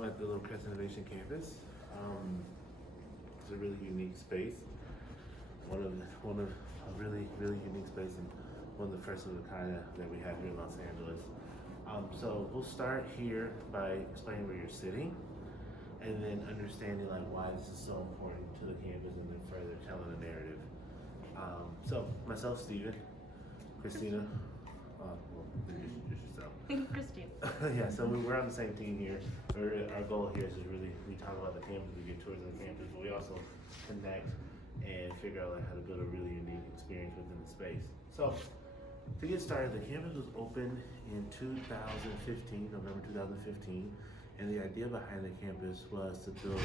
I'm at the Little Crest Innovation Campus. It's a really unique space. One of a really unique space, and one of the first of the kind that we have here in Los Angeles. So we'll start here by explaining where you're sitting, and then understanding like why this is so important to the campus, and then further telling the narrative. So myself, Steven, Christina. Well, introduce yourself. Christine. Yeah, so we're on the same team here. Our goal here is to really, we talk about the campus, we get tours of the campus, but we also connect and figure out like how to build a really unique experience within the space. So to get started, the campus was opened in 2015, November 2015, and the idea behind the campus was to build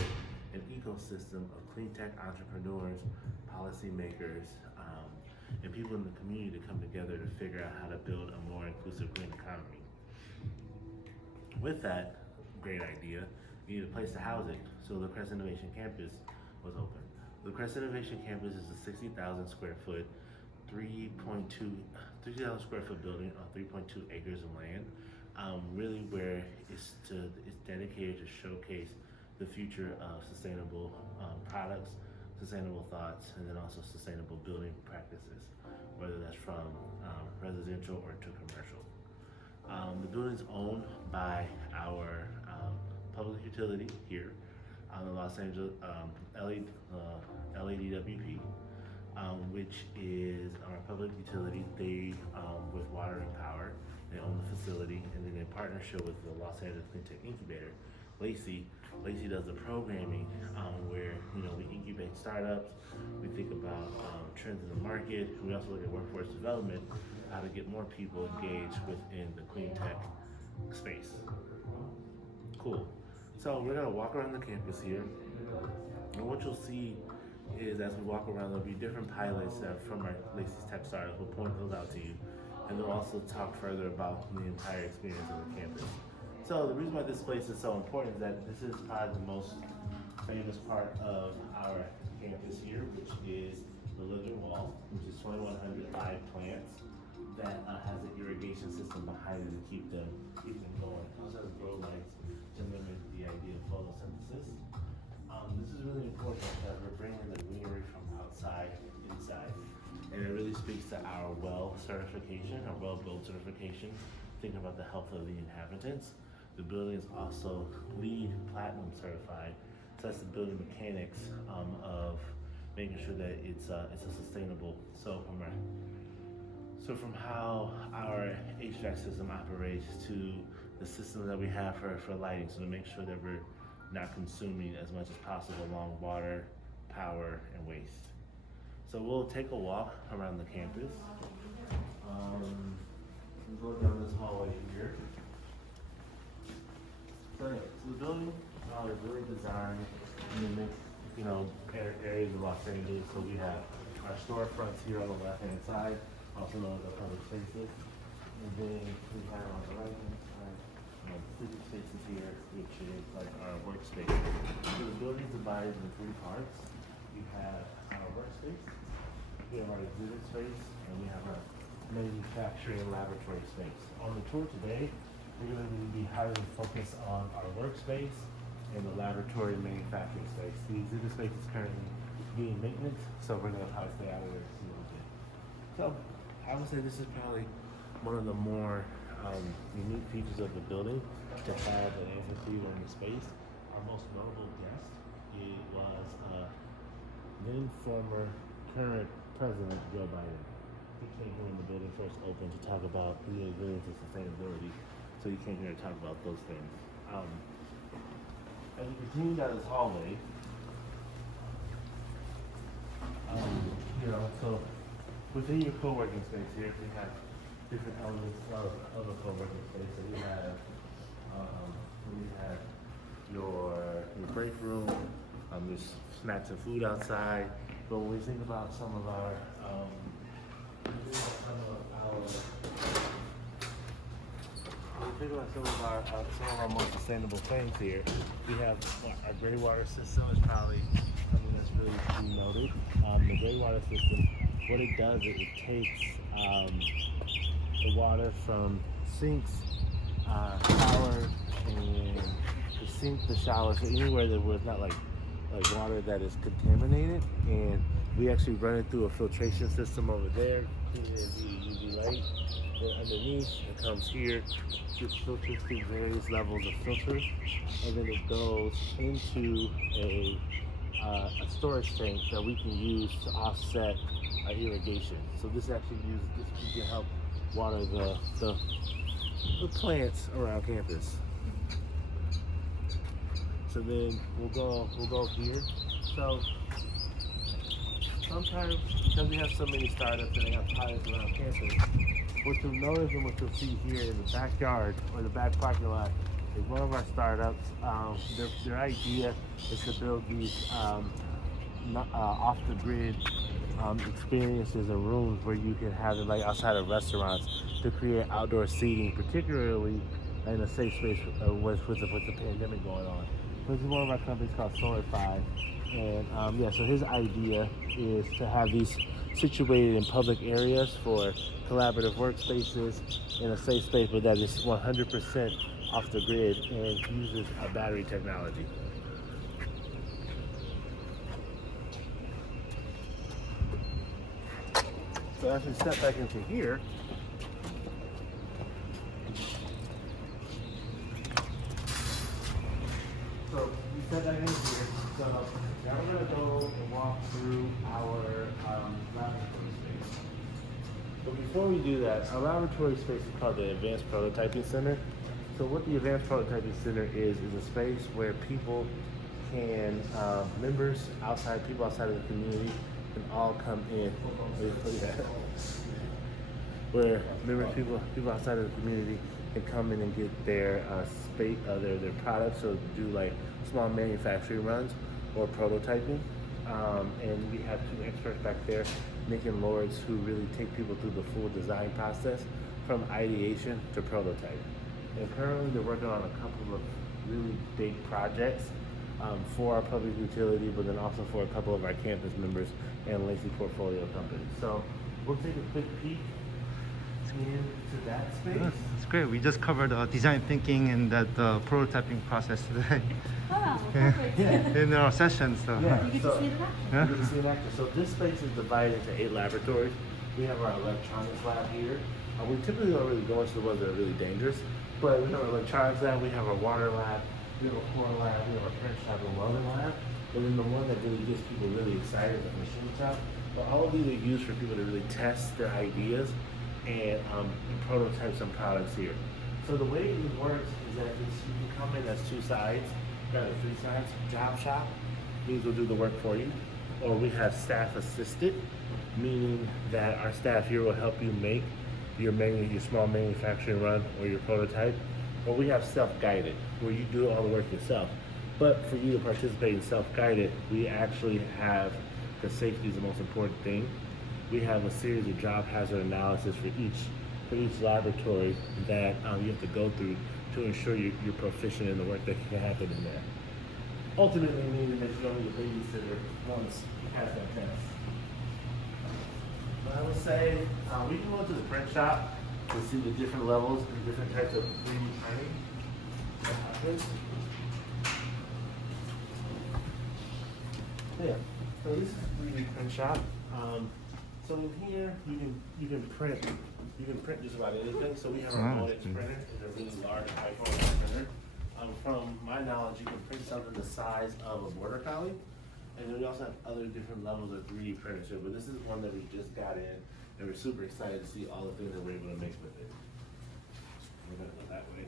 an ecosystem of clean tech entrepreneurs, policymakers, and people in the community to come together to figure out how to build a more inclusive green economy. With that great idea, you need a place to house it, so the Crest Innovation Campus was open. The Crest Innovation Campus is a 60,000 square foot, 3,000 square foot building on 3.2 acres of land, really where it's dedicated to showcase the future of sustainable products, sustainable thoughts, and then also sustainable building practices, whether that's from residential or to commercial. The building is owned by our public utility here, the Los Angeles LADWP, which is our public utility. They, with water and power, they own the facility, and then in partnership with the Los Angeles Clean Tech Incubator, Lacey does the programming where we incubate startups, we think about trends in the market, we also look at workforce development, how to get more people engaged within the clean tech space. Cool. So we're gonna walk around the campus here, and what you'll see is as we walk around, there'll be different pilots from our Lacey's Tech Startups. We'll point those out to you, and they'll also talk further about the entire experience of the campus. So the reason why this place is so important is that this is probably the most famous part of our campus here, which is the living wall, which is 2,100 live plants that has an irrigation system behind it to keep them going. It also has grow lights to mimic the idea of photosynthesis. This is really important because we're bringing the greenery from outside inside, and it really speaks to our well certification, our well built certification, thinking about the health of the inhabitants. The building is also LEED Platinum certified, so that's the building mechanics of making sure that it's a sustainable. So from how our HVAC system operates to the system that we have for lighting, so to make sure that we're not consuming as much as possible along water, power, and waste. So we'll take a walk around the campus. We'll go down this hallway here. So the building is really designed to mimic, areas of Los Angeles. So we have our storefronts here on the left-hand side, also known as our public spaces. And then we have on the right-hand side, civic spaces here, which is like our workspace. So the building is divided into three parts. We have our workspace, we have our exhibit space, and we have our manufacturing and laboratory space. On the tour today, we're going to be highly focused on our workspace and the laboratory manufacturing space. The exhibit space is currently being maintenance, so we're going to probably stay out of there a little bit. So I would say this is probably one of the more unique features of the building, to have an amphitheater in the space. Our most notable guest was then former current President Joe Biden. He came here when the building first opened to talk about the resilience and sustainability. So he came here to talk about those things. As we continue down this hallway, so within your co-working space here, we have different elements of a co-working space. So we have your break room. There's snacks and food outside. But when we think about some of our some of our most sustainable things here, we have our gray water system is probably something that's really to be noted. The gray water system, what it does is it takes the water from sinks, power, and the sink, the shower, so anywhere that was not like water that is contaminated, and we actually run it through a filtration system over there, UV light. And underneath, it comes here, just filters through various levels of filters, and then it goes into a storage tank that we can use to offset our irrigation. So this can help water the plants around campus. So then we'll go here. So sometimes, because we have so many startups and they have pilots around campus, what you'll notice and what you'll see here in the backyard or the back parking lot is one of our startups. Their idea is to build these off-the-grid experiences and rooms where you can have it like outside of restaurants to create outdoor seating, particularly in a safe space with the pandemic going on. This is one of our companies called SolarFi, and so his idea is to have these situated in public areas for collaborative workspaces in a safe space, but that is 100% off the grid and uses a battery technology. So as we step back into here, so we step back into here. So now we're going to go and walk through our laboratory space. But before we do that, our laboratory space is called the Advanced Prototyping Center. So what the Advanced Prototyping Center is a space where people can, people outside of the community can all come in. Where people outside of the community can come in and get their their products, so do like small manufacturing runs or prototyping. And we have two experts back there, Nick and Lawrence, who really take people through the full design process from ideation to prototype. And currently they're working on a couple of really big projects for our public utility, but then also for a couple of our campus members and Lacey portfolio companies. So we'll take a quick peek into that space. Yes, that's great. We just covered design thinking and the prototyping process today. Oh, perfect. In our sessions. So. Yeah, You get to see it in action. Yeah. you can see in action. So this space is divided into 8 laboratories. We have our electronics lab here. We typically don't really go into the ones that are really dangerous, but we have our electronics lab, we have our water lab, we have a core lab, we have our print shop and welding lab. And then the one that really gets people really excited is the machine shop. But all of these are used for people to really test their ideas and prototype some products here. So the way it works is that you can come in as 2 sides, rather 3 sides. Job shop means we'll do the work for you. Or we have staff assisted, meaning that our staff here will help you make your small manufacturing run or your prototype. Or we have self-guided, where you do all the work yourself. But for you to participate in self-guided, we actually have, because safety is the most important thing, we have a series of job hazard analysis for each laboratory that you have to go through to ensure you're proficient in the work that can happen in there. Ultimately, meaning that you don't need a babysitter once you pass that test. But I would say we can go to the print shop to see the different levels and different types of 3D printing that happens. Yeah, so this is a 3D print shop. So in here you can print just about anything. So we have our Modex printer. It's a really large high-quality printer. From my knowledge, you can print something the size of a border collie. And then we also have other different levels of 3D printers here. But this is one that we just got in, and we're super excited to see all the things that we're able to make with it. We're gonna go that way.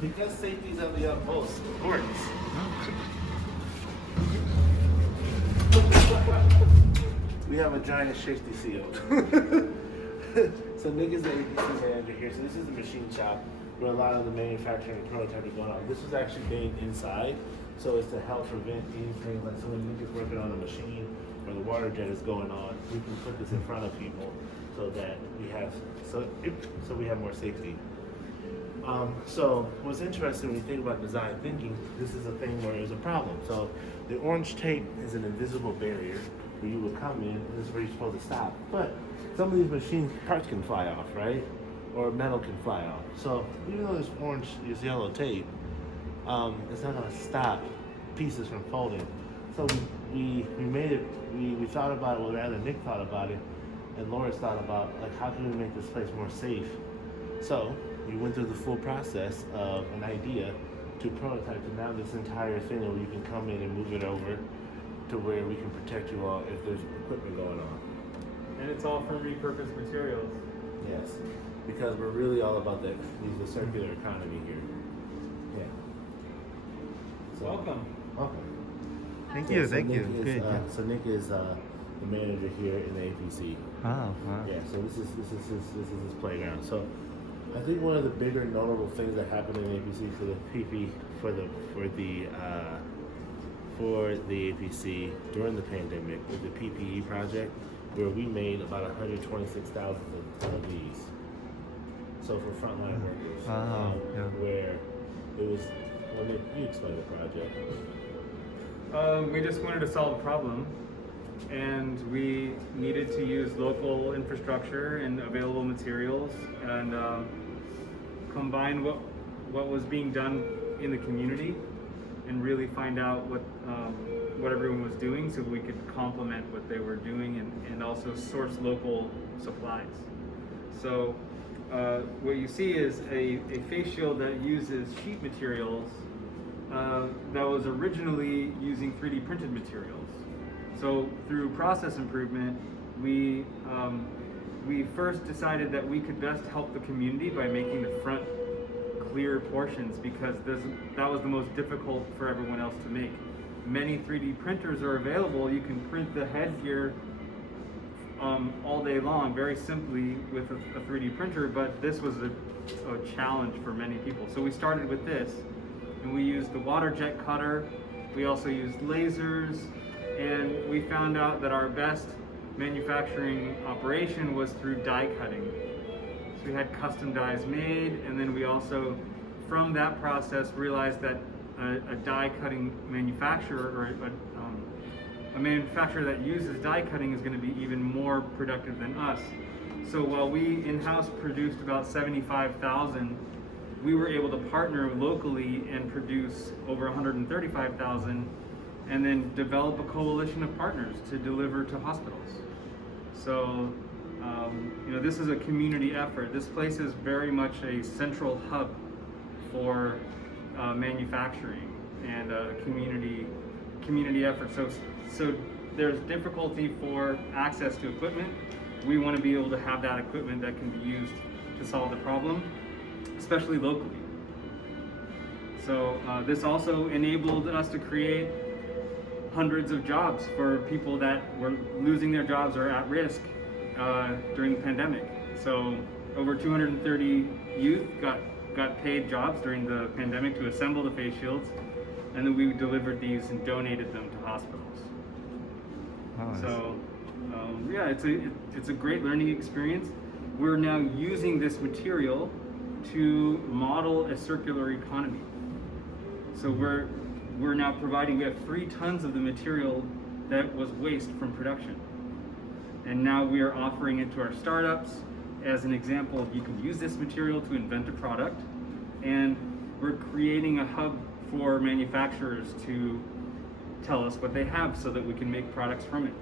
Because safety is of the utmost importance. We have a giant safety seal. So Nick is the APC manager here. So this is the machine shop where a lot of the manufacturing and prototyping going on. This is actually made inside So it's to help prevent anything like someone is working on a machine or the water jet is going on. We can put this in front of people so that we have more safety. So what's interesting when you think about design thinking, this is a thing where there's a problem. So the orange tape is an invisible barrier where you would come in and this is where you're supposed to stop. But some of these machines, parts can fly off, right? Or metal can fly off. So even though this yellow tape, it's not gonna stop pieces from folding. So we made it, we thought about it, well rather Nick thought about it, and Laura's thought about like how can we make this place more safe? So we went through the full process of an idea to prototype to now this entire thing where you can come in and move it over to where we can protect you all if there's equipment going on. And it's all from repurposed materials. Yes, because we're really all about the circular economy here. Yeah. So, Welcome. welcome. Thank Yeah, you, so thank you. Nick is, Good. Yeah. So Nick is the manager here in the APC. Wow, wow. Yeah, so this is his playground. So I think one of the bigger notable things that happened in APC for the PP for the APC during the pandemic was the PPE project, where we made about 126,000 of these. So for frontline workers, Wow, yeah. where it was. Well, Nick, you explain the project. We just wanted to solve a problem, and we needed to use local infrastructure and available materials, and combine what was being done in the community, and really find out what everyone was doing, so we could complement what they were doing, and also source local supplies. So what you see is a face shield that uses sheet materials that was originally using 3D printed materials. So through process improvement, we first decided that we could best help the community by making the front clear portions, because that was the most difficult for everyone else to make. Many 3D printers are available. You can print the headgear all day long, very simply with a 3D printer, but this was a challenge for many people. So we started with this, and we used the water jet cutter. We also used lasers, and we found out that our best manufacturing operation was through die cutting. So we had custom dies made, and then we also, from that process, realized that a die cutting manufacturer, or a manufacturer that uses die cutting, is going to be even more productive than us. So while we in-house produced about 75,000, we were able to partner locally and produce over 135,000, and then develop a coalition of partners to deliver to hospitals. So, this is a community effort. This place is very much a central hub for manufacturing and a community effort. So there's difficulty for access to equipment. We want to be able to have that equipment that can be used to solve the problem, especially locally. So this also enabled us to create hundreds of jobs for people that were losing their jobs or at risk during the pandemic. So over 230 youth got paid jobs during the pandemic to assemble the face shields, and then we delivered these and donated them to hospitals. Wow, So it's a great learning experience. We're now using this material to model a circular economy. So we're now providing, we have 3 tons of the material that was waste from production. And now we are offering it to our startups as an example of, you can use this material to invent a product, and we're creating a hub for manufacturers to tell us what they have so that we can make products from it.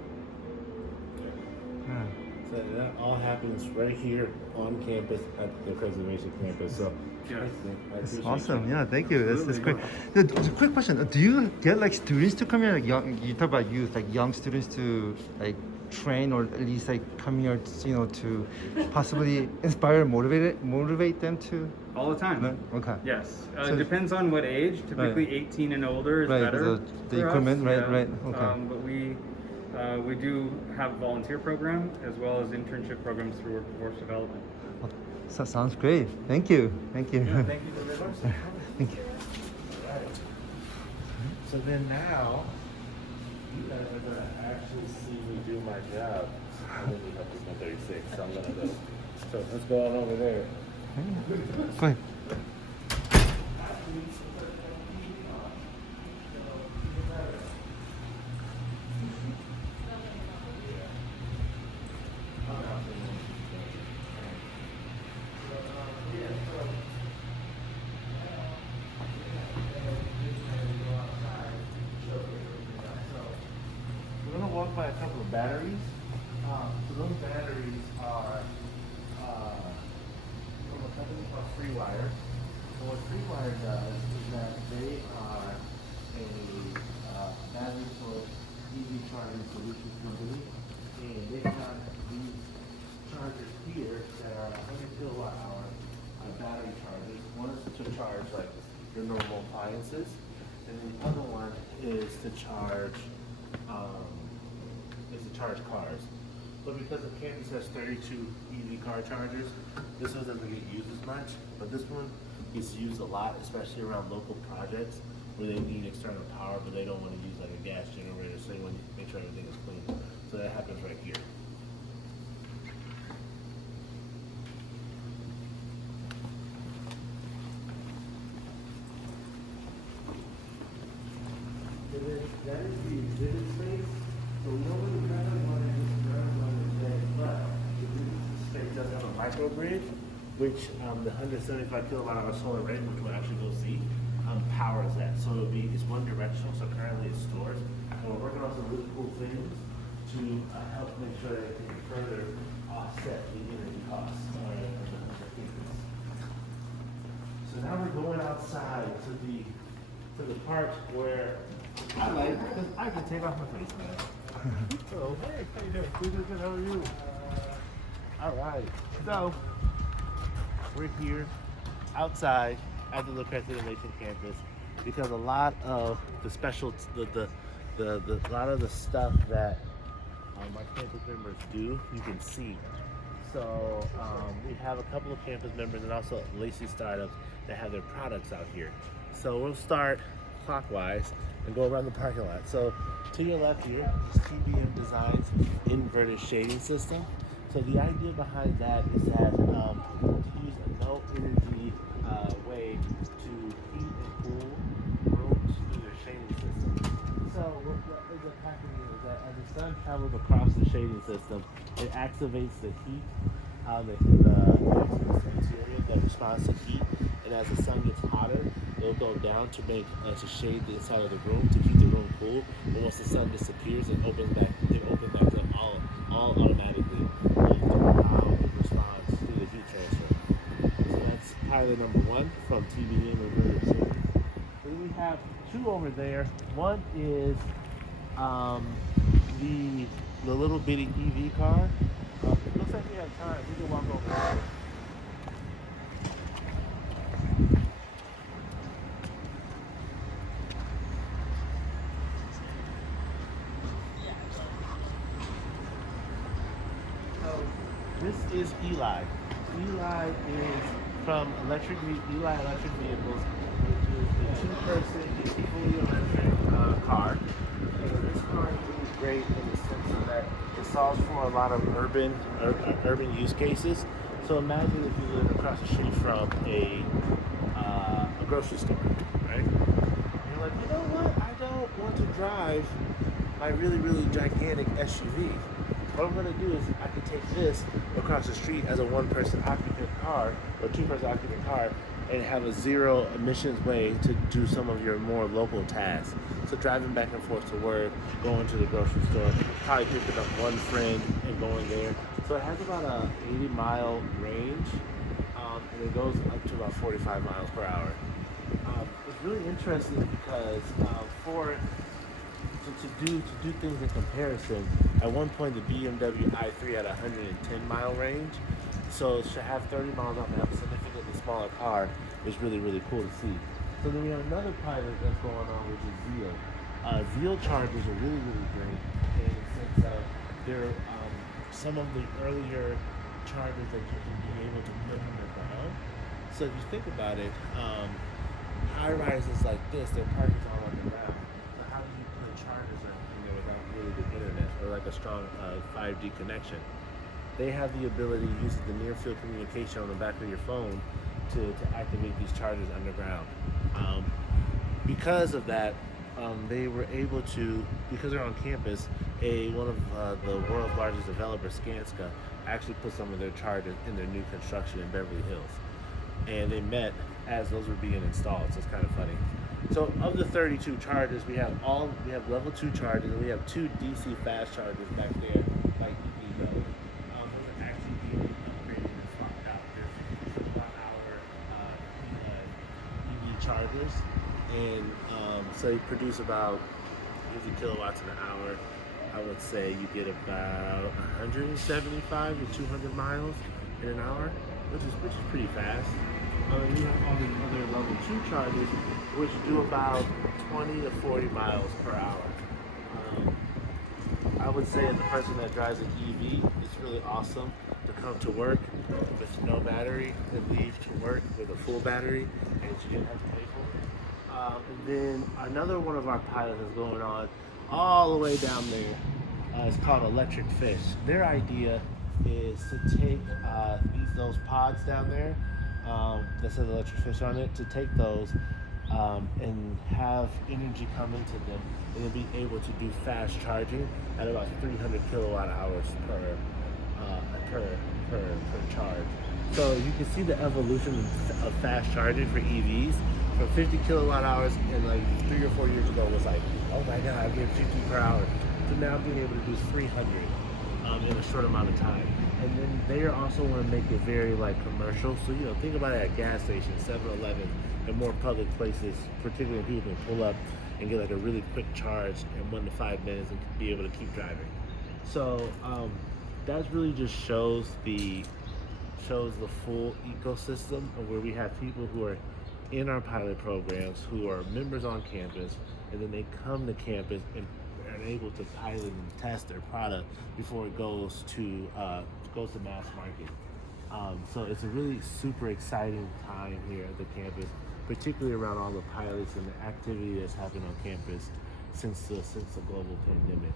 Yeah. So that all happens right here on campus at the preservation campus. So Yes. thanks, Nick. I That's appreciate awesome. you. Yeah, thank you. That's Absolutely. great. Just a quick question. Do you get like students to come here? Like you talk about youth, like young students to like train, or at least like come here, to possibly inspire, motivate them to. All the time. Right? Okay. Yes. So- It depends on what age. Typically 18 and older is Right, better. the for us, equipment, right, yeah. right, okay. But we do have a volunteer program as well as internship programs through workforce development. So sounds great. Thank you. Thank you. Yeah, thank you very much. Thank you. So then now, you guys are gonna actually see me do my job. I'm gonna help with my 36, so I'm gonna go. So let's go on over there. Go ahead. We're gonna walk by a couple of batteries. So those batteries are from a company called FreeWire. And what FreeWire does is that they are a battery storage EV charging solution company, and they have these chargers here that are 100 kilowatt hour battery chargers. One is to charge like your normal appliances, and then the other one is to charge cars. But because the campus has 32 EV car chargers, this one doesn't get used as much. But this one gets used a lot, especially around local projects where they need external power, but they don't want to use like a gas generator, so they want to make sure everything is clean. So that happens right here. And then that is the exhibit space. So we don't really want to just run on the day, but the exhibit space does have a microgrid, which the 175 kilowatt hour solar array, which we'll actually go see, powers that. So it's one directional, so currently it's stored. And we're working on some really cool things to help make sure that it can further offset the energy costs of the campus. So now we're going outside to the part where I like, because I can take off my face mask. So, hey, how you doing? Good, how are you? All right, so we're here outside at the La Cresta de Nation campus because a lot of the special, a lot of the stuff that my campus members do, you can see. So we have a couple of campus members and also Lacey startups that have their products out here. So we'll start clockwise and go around the parking lot. So to your left here is TBM Designs inverted shading system. So the idea behind that is that to use a no energy way to heat and cool rooms through their shading system. So what ends up happening is that as the sun travels across the shading system, it activates the heat the material that responds to heat, and as the sun gets hotter, it'll go down to shade the inside of the room to keep the room cool. And once the sun disappears, it opens back up all automatically how it responds to the heat transfer. So that's pilot number one from TBM inverted shading. Then we have two over there. One is the little bitty EV car. It looks like we have time. We can walk over there. This is Eli. Eli is from Eli Electric Vehicles, which is a two-person, fully electric car. And this car is really great in the sense that it solves for a lot of urban use cases. So imagine if you live across the street from a grocery store, right? And you're like, you know what? I don't want to drive my really, really gigantic SUV. What I'm going to do is I can take this across the street as a one-person occupant car or two-person occupant car and have a zero emissions way to do some of your more local tasks. So driving back and forth to work, going to the grocery store, probably picking up one friend and going there. So it has about a 80-mile range, and it goes up to about 45 miles per hour. It's really interesting because to do things in comparison, at one point the BMW i3 had a 110-mile range, so to have 30 miles off and have a significantly smaller car is really, really cool to see. So then we have another pilot that's going on, which is Zeal. Zeal chargers are really, really great in the sense of they're some of the earlier chargers that you can be able to put in the ground. So if you think about it, high rises like this, their parking's all on the ground. strong 5G connection. They have the ability, using the near field communication on the back of your phone, to activate these chargers underground. Because of that, they were able to, because they're on campus, one of the world's largest developers, Skanska, actually put some of their chargers in their new construction in Beverly Hills. And they met as those were being installed, so it's kind of funny. So of the 32 chargers, we have level 2 chargers, and we have 2 DC fast chargers back there, like EV those. Those are actually being upgraded and swapped out. They're 1-hour EV chargers, and so they produce about 50 kilowatts an hour. I would say you get about 175 to 200 miles in an hour, which is pretty fast. And we have all these other level 2 chargers, which do about 20 to 40 miles per hour. I would say as a person that drives an EV, it's really awesome to come to work with no battery and leave to work with a full battery, and you didn't have to pay for it. And then another one of our pilots is going on all the way down there. It's called Electric Fish. Their idea is to take those pods down there that says Electric Fish on it, to take those and have energy come into them, and then be able to do fast charging at about 300 kilowatt hours per charge. So you can see the evolution of fast charging for EVs. From 50 kilowatt hours and like 3 or 4 years ago was like, oh my god, I'm getting 50 per hour, to now being able to do 300 in a short amount of time. And then they also want to make it very like commercial. So think about it at gas stations, 7-Eleven, and more public places, particularly when people can pull up and get like a really quick charge in 1 to 5 minutes and be able to keep driving. So that really just shows the full ecosystem of where we have people who are in our pilot programs who are members on campus, and then they come to campus and are able to pilot and test their product before it goes to mass market. So it's a really super exciting time here at the campus, particularly around all the pilots and the activity that's happened on campus since the global pandemic.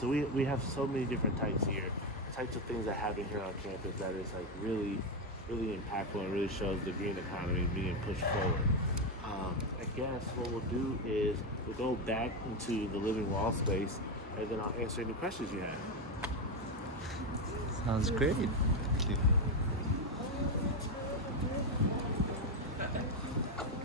So we have so many different types of things that happen here on campus that is like really impactful and really shows the green economy being pushed forward. I guess what we'll do is we'll go back into the living wall space, and then I'll answer any questions you have. Sounds great. Thank you.